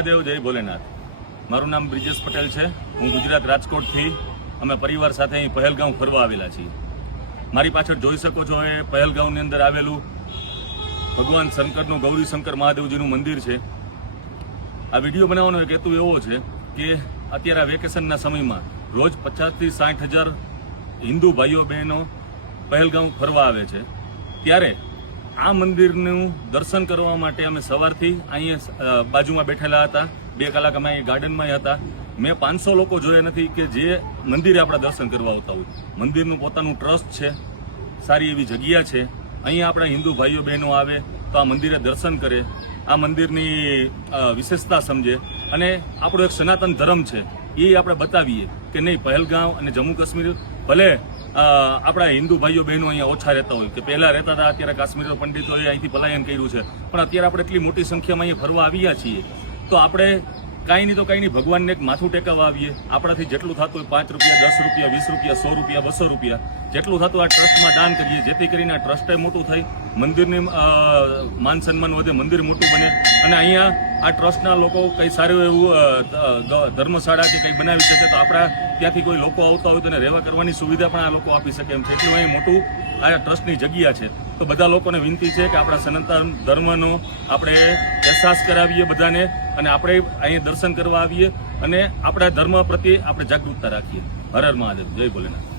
મહાદેવ, જય ભોલેનાથ। મારું નામ બ્રિજેશ પટેલ છે। હું ગુજરાત રાજકોટથી અમે પરિવાર સાથે અહીં પહેલગામ ફરવા આવેલા છીએ। મારી પાછળ જોઈ શકો છો એ પહેલગામની અંદર આવેલું ભગવાન શંકરનું ગૌરીશંકર મહાદેવજીનું મંદિર છે। આ વિડીયો બનાવવાનો એક હેતુ એવો છે કે અત્યારે વેકેશનના સમયમાં રોજ 50 થી 60 હજાર હિન્દુ ભાઈઓ બહેનો પહેલગામ ફરવા આવે છે, ત્યારે આ મંદિરનું દર્શન કરવા માટે અમે સવારથી અહીંયા બાજુમાં બેઠેલા હતા। 2 કલાક અમે અહીં ગાર્ડનમાં હતા। મેં 500 લોકો જોયા નથી કે જે મંદિરે આપણા દર્શન કરવા આવતા હોય। મંદિરનું પોતાનું ટ્રસ્ટ છે, સારી એવી જગ્યા છે। અહીંયા આપણા હિન્દુ ભાઈઓ બહેનો આવે તો આ મંદિરે દર્શન કરે, આ મંદિરની વિશેષતા સમજે અને આપણો એક સનાતન ધર્મ છે એ આપણે બતાવીએ કે નહીં, પહેલગામ અને જમ્મુ કાશ્મીર ભલે આપણા હિન્દુ ભાઈઓ બહેનો અહીંયા ઓછા રહેતા હોય કે પહેલાં રહેતા હતા, અત્યારે કાશ્મીર પંડિતોએ અહીંથી પલાયન કર્યું છે, પણ અત્યારે આપણે એટલી મોટી સંખ્યામાં અહીંયા ફરવા આવ્યા છીએ તો આપણે કાંઈ નહીં તો કાંઈ નહીં ભગવાનને એક માથું ટેકાવવા આવીએ। આપણાથી જેટલું થતું હોય 5 રૂપિયા, 10 રૂપિયા, 20 રૂપિયા, 100 રૂપિયા, 200 રૂપિયા જેટલું થતું આ ટ્રસ્ટમાં દાન કરીએ, જેથી કરીને આ ટ્રસ્ટે મોટું થાય, મંદિરની માન સન્માન વધે, મંદિર મોટું બને અને અહીંયા આ ટ્રસ્ટના લોકો કંઈ સારું એવું ધર્મશાળા કે કંઈ બનાવી શકે તો આપણા ત્યાંથી કોઈ લોકો આવતા હોય તો એને રહેવા કરવાની સુવિધા પણ આ લોકો આપી શકે એમ છે। એટલું અહીં મોટું આ ટ્રસ્ટની જગ્યા છે। તો બધા લોકોને વિનંતી છે કે આપણા સનાતન ધર્મનો આપણે અહેસાસ કરાવીએ બધાને અને આપણે અહીં દર્શન કરવા આવીએ અને આપણા ધર્મ પ્રત્યે આપણે જાગૃતતા રાખીએ। હર હર મહાદેવ, જય ભોલેનાથ।